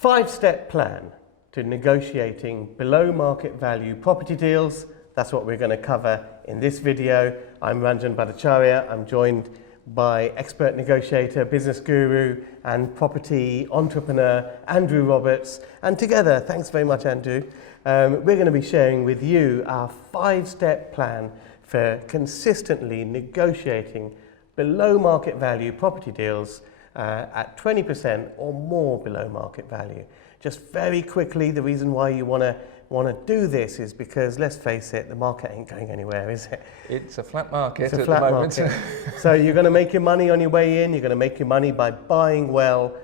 5-step plan to negotiating below market value property deals. That's what we're going to cover in this video. I'm Ranjan Bhattacharya. I'm joined by expert negotiator, business guru and property entrepreneur Andrew Roberts. And together, thanks very much Andrew, we're going to be sharing with you our 5-step plan for consistently negotiating below market value property deals at 20% or more below market value. Just very quickly, the reason why you want to do this is because, let's face it, the market ain't going anywhere, is it? It's a flat market at the moment. So you're going to make your money on your way in, you're going to make your money by buying well,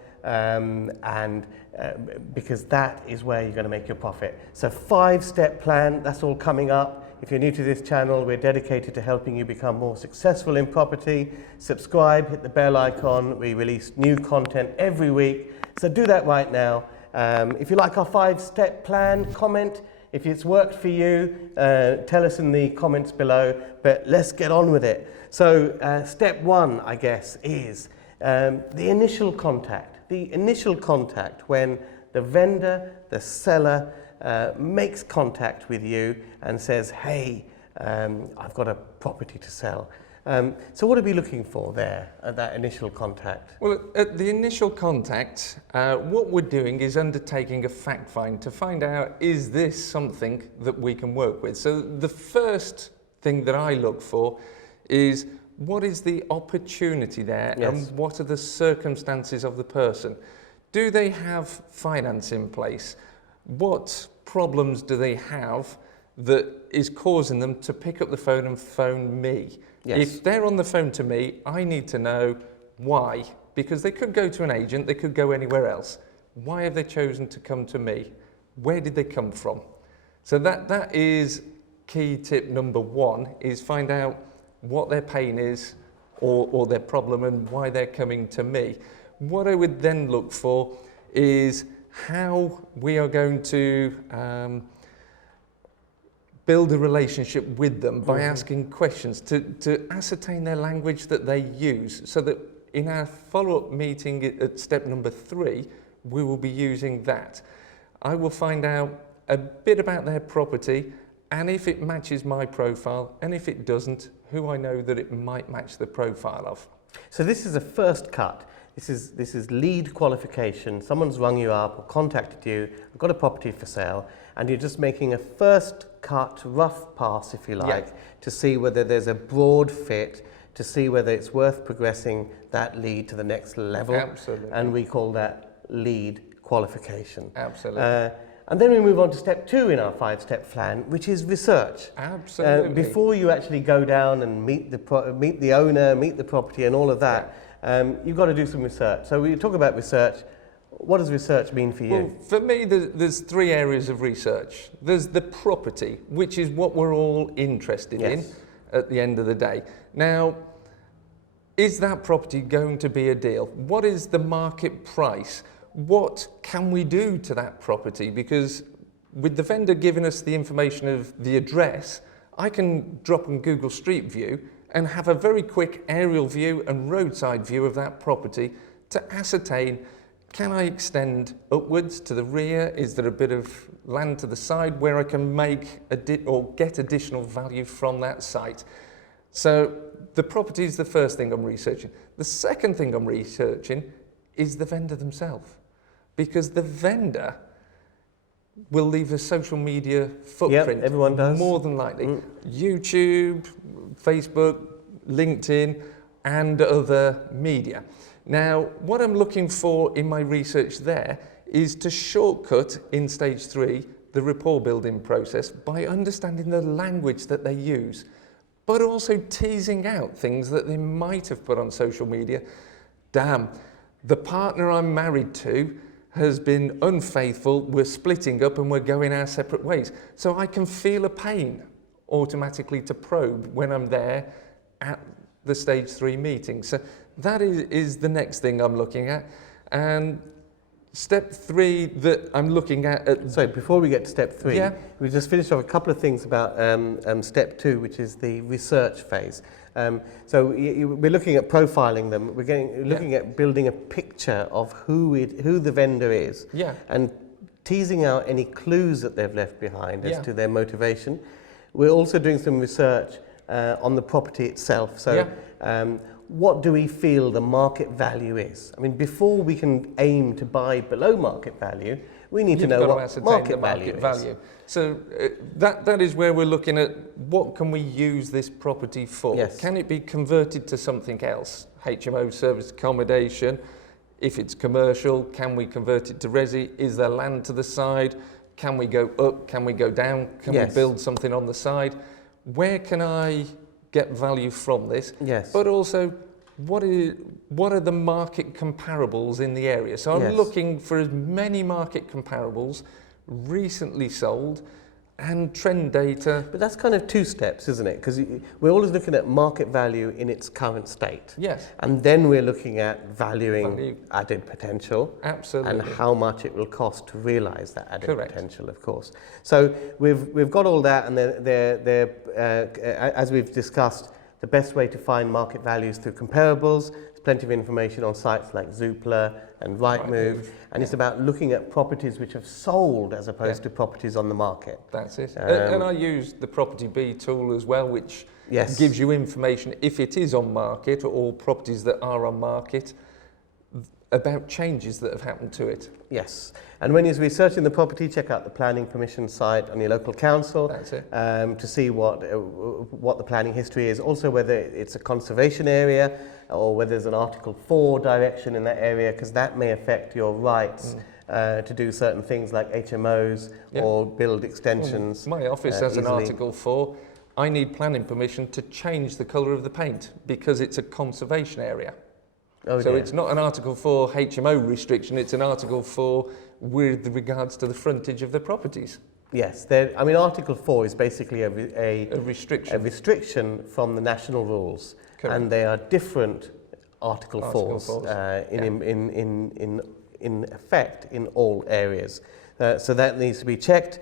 because that is where you're going to make your profit. So 5-step plan, that's all coming up. If you're new to this channel, we're dedicated to helping you become more successful in property. Subscribe, hit the bell icon. We release new content every week. So do that right now. If you like our 5-step plan, comment. If it's worked for you, tell us in the comments below, but let's get on with it. So step 1, I guess, is the initial contact. The initial contact when the vendor, the seller, makes contact with you and says, hey, I've got a property to sell. So what are we looking for there at that initial contact? Well, at the initial contact, what we're doing is undertaking a fact find to find out, is this something that we can work with? So the first thing that I look for is, what is the opportunity there? Yes. And what are the circumstances of the person? Do they have finance in place? What problems do they have that is causing them to pick up the phone and phone me? Yes. If they're on the phone to me, I need to know why, because they could go to an agent, they could go anywhere else. Why have they chosen to come to me? Where did they come from? So that is key tip number 1, is find out what their pain is or their problem and why they're coming to me. What I would then look for is how we are going to build a relationship with them by asking questions to ascertain their language that they use, so that in our follow-up meeting at step number 3, we will be using that. I will find out a bit about their property, and if it matches my profile, and if it doesn't, who I know that it might match the profile of. So this is a first cut. This is lead qualification. Someone's rung you up or contacted you, I've got a property for sale, and you're just making a first cut, rough pass, if you like, to see whether there's a broad fit, to see whether it's worth progressing that lead to the next level. Absolutely. And we call that lead qualification. Absolutely. And then we move on to step 2 in our 5-step plan, which is research. Absolutely. Before you actually go down and meet the owner, meet the property and all of that, you've got to do some research. So we talk about research. What does research mean for you? Well, for me, there's 3 areas of research. There's the property, which is what we're all interested in at the end of the day. Now, is that property going to be a deal? What is the market price? What can we do to that property? Because with the vendor giving us the information of the address, I can drop on Google Street View and have a very quick aerial view and roadside view of that property to ascertain, can I extend upwards to the rear? Is there a bit of land to the side where I can make or get additional value from that site? So the property is the first thing I'm researching. The second thing I'm researching is the vendor themselves, because the vendor will leave a social media footprint. Yep, everyone does. More than likely. YouTube, Facebook, LinkedIn, and other media. Now, what I'm looking for in my research there is to shortcut in stage 3 the rapport building process by understanding the language that they use, but also teasing out things that they might have put on social media. Damn, the partner I'm married to has been unfaithful, we're splitting up and we're going our separate ways. So I can feel a pain automatically to probe when I'm there at the stage 3 meeting. So that is the next thing I'm looking at. And step 3 that I'm looking at... Sorry, before we get to step 3, Yeah. we just finished off a couple of things about step 2, which is the research phase. So we're looking at profiling them. We're looking at building a picture of who the vendor is, and teasing out any clues that they've left behind as to their motivation. We're also doing some research on the property itself. So what do we feel the market value is? I mean, before we can aim to buy below market value, we need to know what market value is. So that is where we're looking at what can we use this property for? Yes. Can it be converted to something else? HMO, service accommodation. If it's commercial, can we convert it to resi? Is there land to the side? Can we go up? Can we go down? Can we build something on the side? Where can I get value from this? Yes. But also, what are the market comparables in the area? So I'm looking for as many market comparables, recently sold, and trend data. But that's kind of two steps, isn't it? Because we're always looking at market value in its current state. Yes. And then we're looking at valuing added potential. Absolutely. And how much it will cost to realise that added potential, of course. So we've got all that, and they're as we've discussed, the best way to find market values through comparables. There's plenty of information on sites like Zoopla and Rightmove, and it's about looking at properties which have sold as opposed to properties on the market. That's it. And I use the Property B tool as well, which gives you information if it is on market or properties that are on market about changes that have happened to it. Yes. And when you're researching the property, check out the planning permission site on your local council. That's it. To see what the planning history is. Also, whether it's a conservation area or whether there's an Article 4 direction in that area, because that may affect your rights to do certain things like HMOs or build extensions. My office has an Article 4. I need planning permission to change the colour of the paint because it's a conservation area. So it's not an Article 4 HMO restriction, it's an Article 4 with regards to the frontage of the properties. Yes, I mean, Article 4 is basically a restriction from the national rules. Correct. And they are different Article 4s in effect in all areas. So that needs to be checked.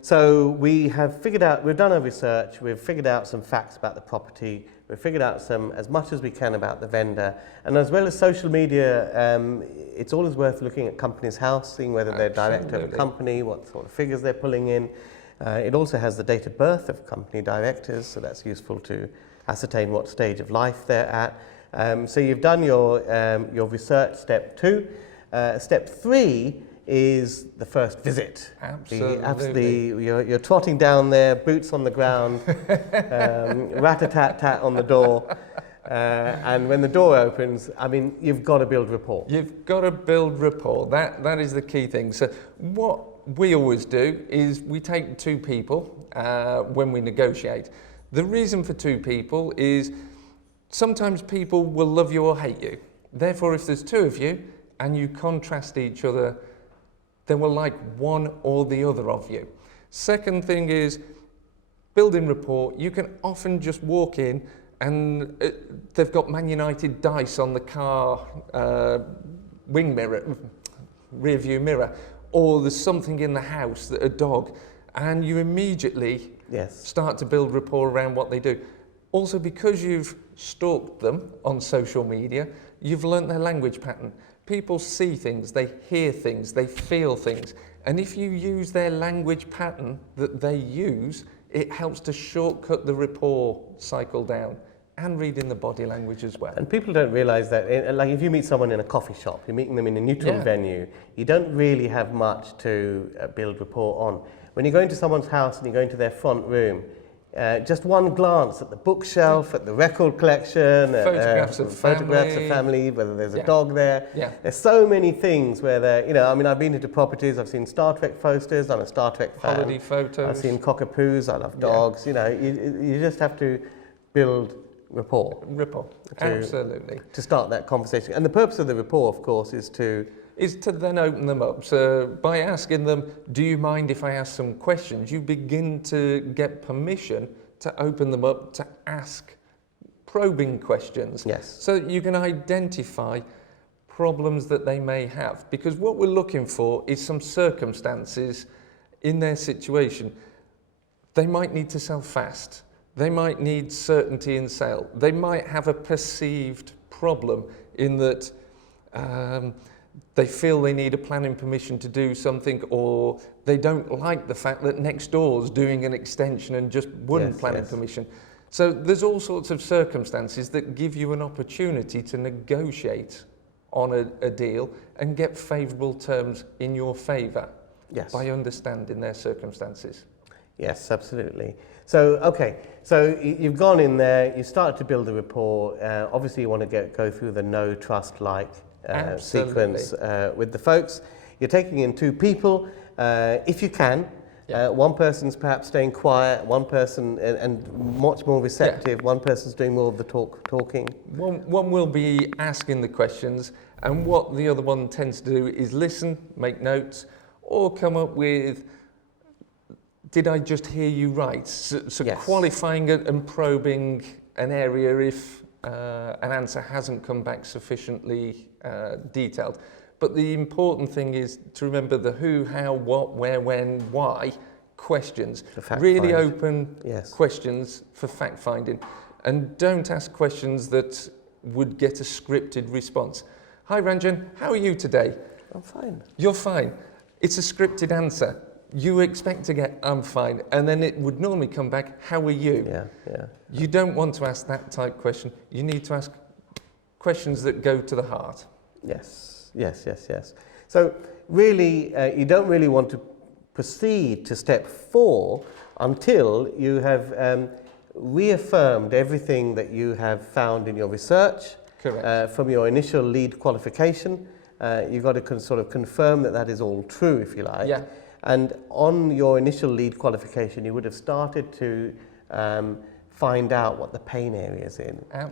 So we've done our research, we've figured out some facts about the property, we've figured out as much as we can about the vendor, and as well as social media, it's always worth looking at Companies House, seeing whether they're director of a company, what sort of figures they're pulling in. It also has the date of birth of company directors, so that's useful to ascertain what stage of life they're at. So you've done your research, step 2. Step 3 is the first visit. Absolutely. You're trotting down there, boots on the ground, rat-a-tat-tat on the door, and when the door opens, I mean, you've got to build rapport. You've got to build rapport. That is the key thing. So what we always do is we take 2 people when we negotiate. The reason for 2 people is sometimes people will love you or hate you. Therefore, if there's 2 of you and you contrast each other, they will like one or the other of you. Second thing is building rapport. You can often just walk in and they've got Man United dice on the car rear view mirror, or there's something in the house, a dog, and you immediately start to build rapport around what they do. Also, because you've stalked them on social media, you've learnt their language pattern. People see things, they hear things, they feel things. And if you use their language pattern that they use, it helps to shortcut the rapport cycle down, and reading the body language as well. And people don't realise that, like if you meet someone in a coffee shop, you're meeting them in a neutral venue, you don't really have much to build rapport on. When you go into someone's house and you go into their front room, just one glance at the bookshelf, at the record collection, photographs of family, whether there's a dog there. There's so many things where I've been into properties, I've seen Star Trek posters, I'm a Star Trek fan. Holiday photos. I've seen cockapoos, I love dogs. You just have to build rapport. Absolutely. To start that conversation. And the purpose of the rapport, of course, is to then open them up. So by asking them, do you mind if I ask some questions, you begin to get permission to open them up to ask probing questions. Yes. So that you can identify problems that they may have. Because what we're looking for is some circumstances in their situation. They might need to sell fast. They might need certainty in sale. They might have a perceived problem in that they feel they need a planning permission to do something, or they don't like the fact that next door's doing an extension and just wouldn't planning permission. So there's all sorts of circumstances that give you an opportunity to negotiate on a deal and get favourable terms in your favour by understanding their circumstances. Yes, absolutely. So, okay, so you've gone in there, you started to build a rapport. Obviously, you want to go through the know, trust, like sequence with the folks. You're taking in two people, if you can. One person's perhaps staying quiet, one person and much more receptive, one person's doing more of the talking. One will be asking the questions, and what the other one tends to do is listen, make notes, or come up with, did I just hear you right? So qualifying and probing an area if an answer hasn't come back sufficiently detailed. But the important thing is to remember the who, how, what, where, when, why questions. Really open questions for fact finding. And don't ask questions that would get a scripted response. Hi Ranjan, how are you today? I'm fine. You're fine. It's a scripted answer. You expect to get, I'm fine. And then it would normally come back, how are you? You don't want to ask that type question. You need to ask questions that go to the heart. Yes. So really, you don't really want to proceed to step 4 until you have reaffirmed everything that you have found in your research. Correct. From your initial lead qualification. You've got to sort of confirm that that is all true, if you like. And on your initial lead qualification, you would have started to find out what the pain areas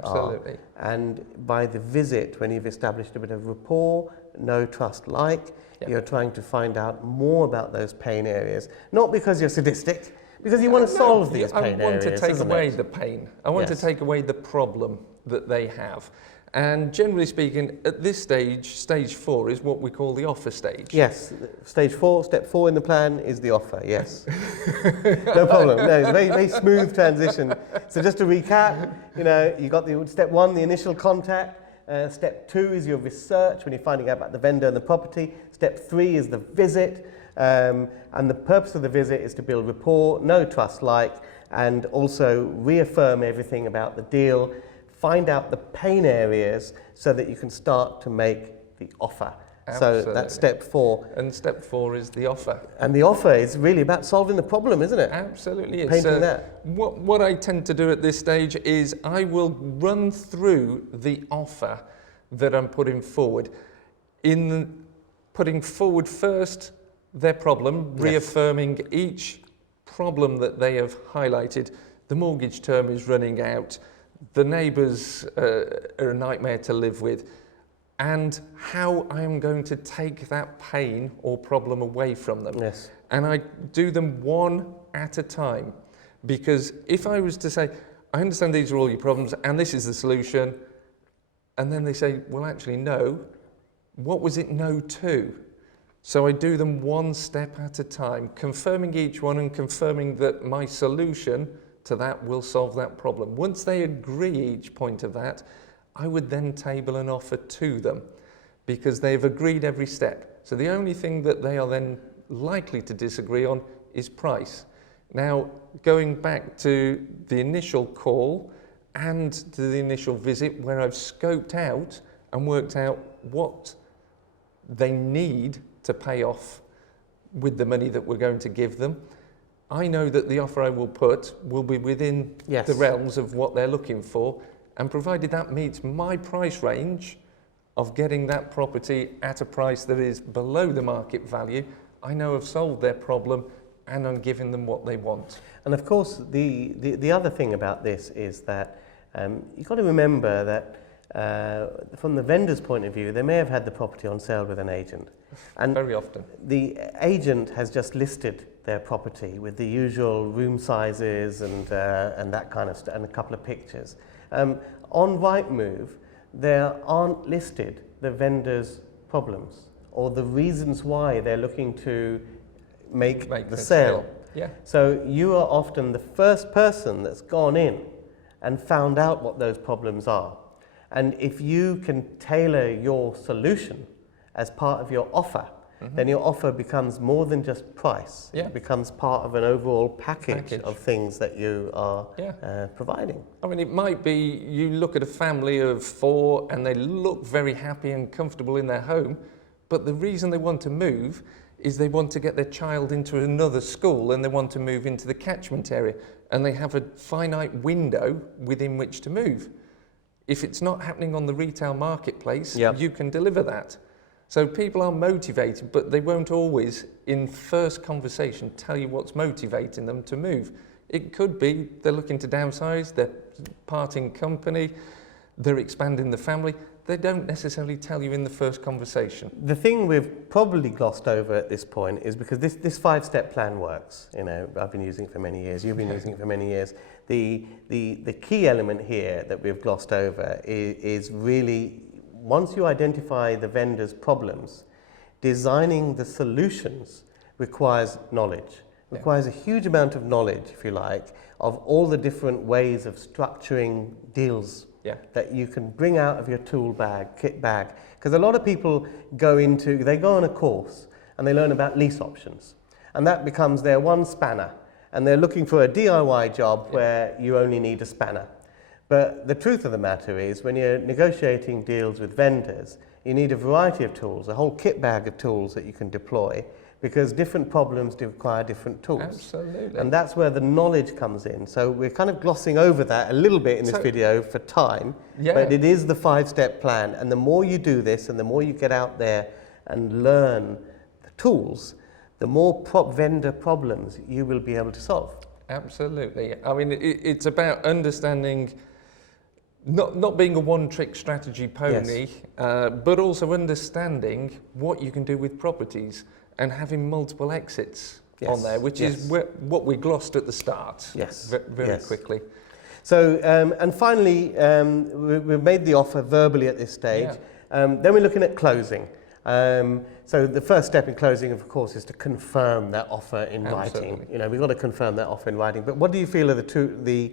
are. And by the visit, when you've established a bit of rapport, know, trust, like, you're trying to find out more about those pain areas. Not because you're sadistic, because you want to solve these pain areas. I want to take away the pain. I want to take away the problem that they have. And generally speaking, at this stage, stage 4 is what we call the offer stage. Yes, stage 4, step 4 in the plan is the offer, yes. No problem, no, it's a very, very smooth transition. So just to recap, you got the step 1, the initial contact. Step 2 is your research when you're finding out about the vendor and the property. Step 3 is the visit. And the purpose of the visit is to build rapport, know, trust, like, and also reaffirm everything about the deal. Find out the pain areas so that you can start to make the offer. Absolutely. So that's step 4. And step 4 is the offer. And the offer is really about solving the problem, isn't it? Absolutely. Painting that. What I tend to do at this stage is I will run through the offer that I'm putting forward. In putting forward first their problem, reaffirming each problem that they have highlighted. The mortgage term is running out. The neighbours are a nightmare to live with, and how I am going to take that pain or problem away from them. And I do them one at a time, because if I was to say, I understand these are all your problems and this is the solution, and then they say, well actually no, what was it no to? So I do them one step at a time, confirming each one and confirming that my solution to that will solve that problem. Once they agree each point of that, I would then table an offer to them because they've agreed every step. So the only thing that they are then likely to disagree on is price. Now, going back to the initial call and to the initial visit where I've scoped out and worked out what they need to pay off with the money that we're going to give them, I know that the offer I will put will be within the realms of what they're looking for, and provided that meets my price range of getting that property at a price that is below the market value, I know I've solved their problem and I'm giving them what they want. And of course, the other thing about this is that you've got to remember that from the vendor's point of view, they may have had the property on sale with an agent. And very often the agent has just listed their property with the usual room sizes and that kind of stuff, and a couple of pictures. On Rightmove, there aren't listed the vendor's problems or the reasons why they're looking to make the sale. Yeah. So you are often the first person that's gone in and found out what those problems are. And if you can tailor your solution as part of your offer, then your offer becomes more than just price. Yeah. It becomes part of an overall package of things that you are providing. I mean, it might be you look at a family of 4 and they look very happy and comfortable in their home, but the reason they want to move is they want to get their child into another school and they want to move into the catchment area, and they have a finite window within which to move. If it's not happening on the retail marketplace, you can deliver that. So people are motivated, but they won't always, in first conversation, tell you what's motivating them to move. It could be they're looking to downsize, they're parting company, they're expanding the family. They don't necessarily tell you in the first conversation. The thing we've probably glossed over at this point is because this 5-step plan works. You know, I've been using it for many years, you've been using it for many years. The key element here that we've glossed over is really, once you identify the vendor's problems, designing the solutions requires knowledge. Requires a huge amount of knowledge, if you like, of all the different ways of structuring deals that you can bring out of your tool bag, kit bag. Because a lot of people go on a course and they learn about lease options. And that becomes their one spanner. And they're looking for a DIY job where you only need a spanner. But the truth of the matter is, when you're negotiating deals with vendors, you need a variety of tools, a whole kit bag of tools that you can deploy, because different problems require different tools. Absolutely. And that's where the knowledge comes in. So we're kind of glossing over that a little bit in this video for time, but it is the 5-step plan. And the more you do this and the more you get out there and learn the tools, the more vendor problems you will be able to solve. Absolutely. I mean, it's about understanding, not being a one-trick strategy pony, but also understanding what you can do with properties and having multiple exits on there, which is what we glossed at the start. Very quickly. So, and finally, we've made the offer verbally at this stage. Then we're looking at closing. So the first step in closing, of course, is to confirm that offer in writing. You know, we've got to confirm that offer in writing. But what do you feel are the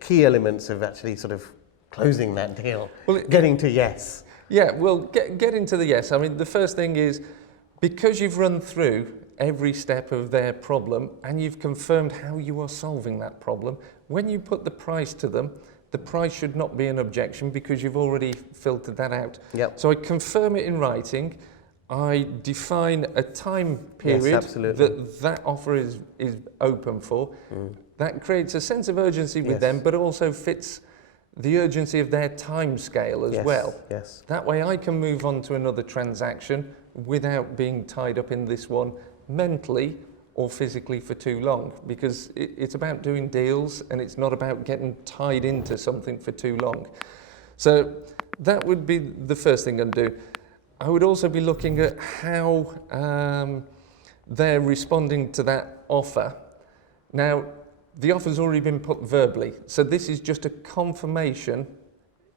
key elements of actually sort of closing that deal, getting to yes? Yeah, well, getting to the yes. I mean, the first thing is, because you've run through every step of their problem and you've confirmed how you are solving that problem, when you put the price to them, the price should not be an objection because you've already filtered that out. So I confirm it in writing. I define a time period that offer is open for. That creates a sense of urgency with them, but also fits the urgency of their time scale as well. That way I can move on to another transaction without being tied up in this one mentally or physically for too long, because it's about doing deals and it's not about getting tied into something for too long. So that would be the first thing I'd do. I would also be looking at how they're responding to that offer. Now, the offer's already been put verbally, so this is just a confirmation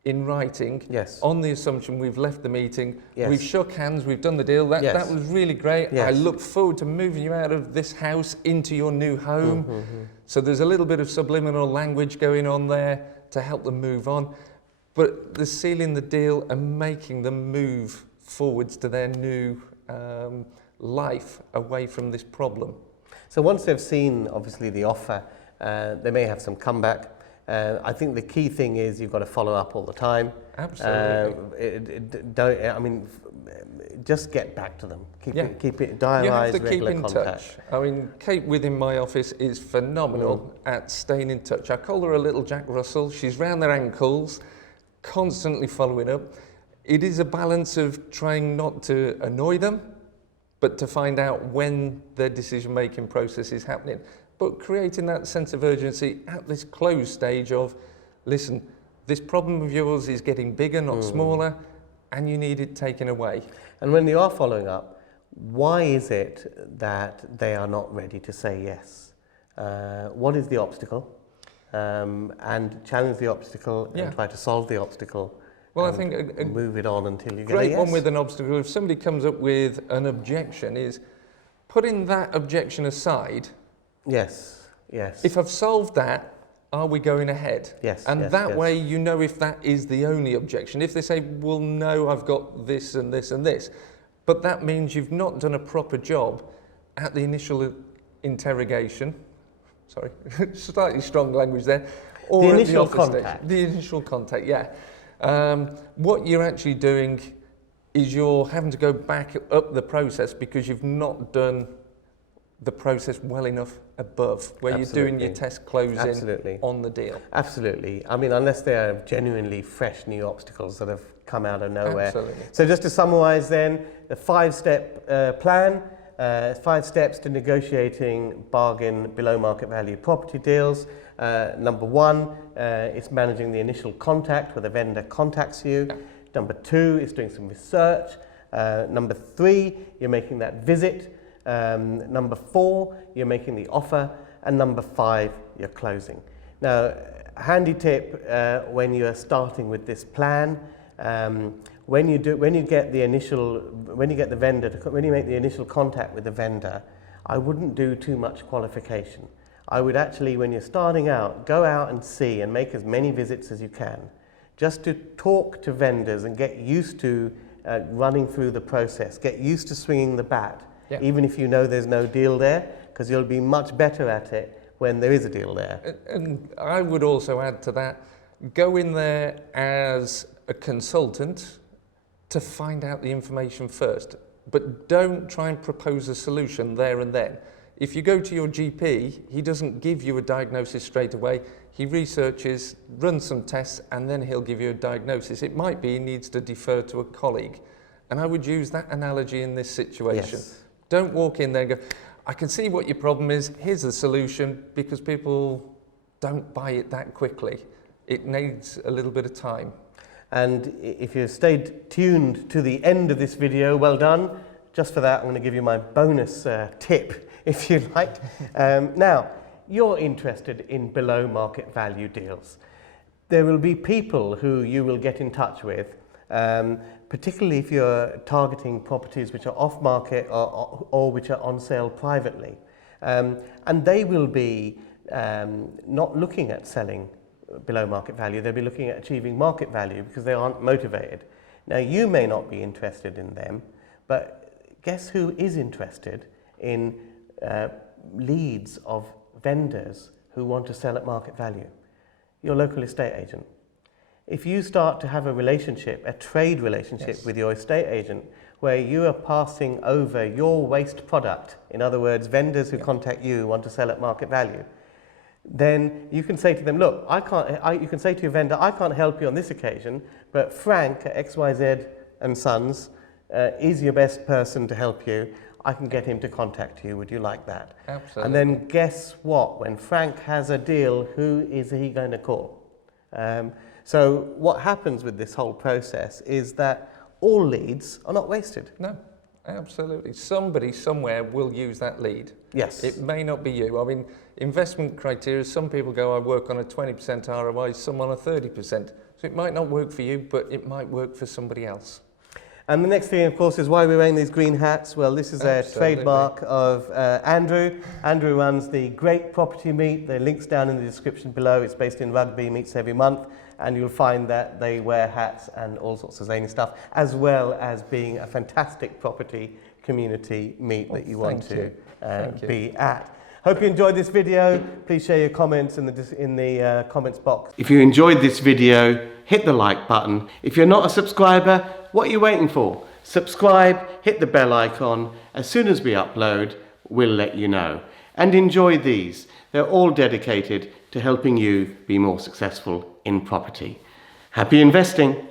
in writing on the assumption we've left the meeting, we've shook hands, we've done the deal, that was really great. I look forward to moving you out of this house into your new home. So there's a little bit of subliminal language going on there to help them move on, but the sealing the deal and making them move forwards to their new life away from this problem. So once they've seen, obviously, the offer, they may have some comeback. I think the key thing is you've got to follow up all the time. Absolutely. Just get back to them. Keep it diarised, regular contact. You have to keep in touch. I mean, Kate within my office is phenomenal at staying in touch. I call her a little Jack Russell. She's round their ankles, constantly following up. It is a balance of trying not to annoy them, but to find out when their decision-making process is happening. But creating that sense of urgency at this closed stage of, listen, this problem of yours is getting bigger, not smaller, and you need it taken away. And when you are following up, why is it that they are not ready to say yes? What is the obstacle? And challenge the obstacle and try to solve the obstacle. Well, I think move it on until you get a yes. Great one with an obstacle, if somebody comes up with an objection, is putting that objection aside Yes, yes. If I've solved that, are we going ahead? Yes. And yes, that yes. way you know if that is the only objection. If they say, well, no, I've got this and this and this, but that means you've not done a proper job at the initial interrogation. Sorry, slightly strong language there. Or The at initial office contact. stage. The initial contact, yeah. What you're actually doing is you're having to go back up the process because you've not done the process well enough above, where Absolutely. you're doing your test closing Absolutely. on the deal. Absolutely. I mean, unless they are genuinely fresh new obstacles that have come out of nowhere. Absolutely. So just to summarize then, the 5-step plan, 5 steps to negotiating bargain below market value property deals. Number 1 is managing the initial contact where the vendor contacts you. Yeah. Number 2 is doing some research. Number 3, you're making that visit. Number 4, you're making the offer, and number 5, you're closing. Now, handy tip when you are starting with this plan, when you make the initial contact with the vendor, I wouldn't do too much qualification. I would actually, when you're starting out, go out and see and make as many visits as you can, just to talk to vendors and get used to running through the process, get used to swinging the bat. Yeah. Even if you know there's no deal there, because you'll be much better at it when there is a deal there. And I would also add to that, go in there as a consultant to find out the information first, but don't try and propose a solution there and then. If you go to your GP, he doesn't give you a diagnosis straight away. He researches, runs some tests, and then he'll give you a diagnosis. It might be he needs to defer to a colleague. And I would use that analogy in this situation. Yes. Don't walk in there and go, I can see what your problem is, here's the solution, because people don't buy it that quickly. It needs a little bit of time. And if you've stayed tuned to the end of this video, well done. Just for that, I'm going to give you my bonus tip, if you like. Now, you're interested in below market value deals. There will be people who you will get in touch with, particularly if you're targeting properties which are off market or which are on sale privately. And they will be not looking at selling below market value, they'll be looking at achieving market value because they aren't motivated. Now, you may not be interested in them, but guess who is interested in leads of vendors who want to sell at market value? Your local estate agent. If you start to have a relationship, a trade relationship Yes. with your estate agent, where you are passing over your waste product, in other words, vendors who contact you want to sell at market value, then you can say to them, look, you can say to your vendor, I can't help you on this occasion, but Frank at XYZ and Sons is your best person to help you. I can get him to contact you. Would you like that? Absolutely. And then guess what? When Frank has a deal, who is he going to call? So what happens with this whole process is that all leads are not wasted. No, absolutely. Somebody somewhere will use that lead. Yes. It may not be you. I mean, investment criteria, some people go, I work on a 20% ROI, some on a 30%. So it might not work for you, but it might work for somebody else. And the next thing, of course, is why we're wearing these green hats. Well, this is a trademark of Andrew. Andrew runs the Great Property Meet. The link's down in the description below. It's based in Rugby, meets every month. And you'll find that they wear hats and all sorts of zany stuff, as well as being a fantastic property community meet that you want to be at. Hope you enjoyed this video. Please share your comments in the comments box. If you enjoyed this video, hit the like button. If you're not a subscriber, what are you waiting for? Subscribe, hit the bell icon. As soon as we upload, we'll let you know. And enjoy these. They're all dedicated to helping you be more successful in property. Happy investing.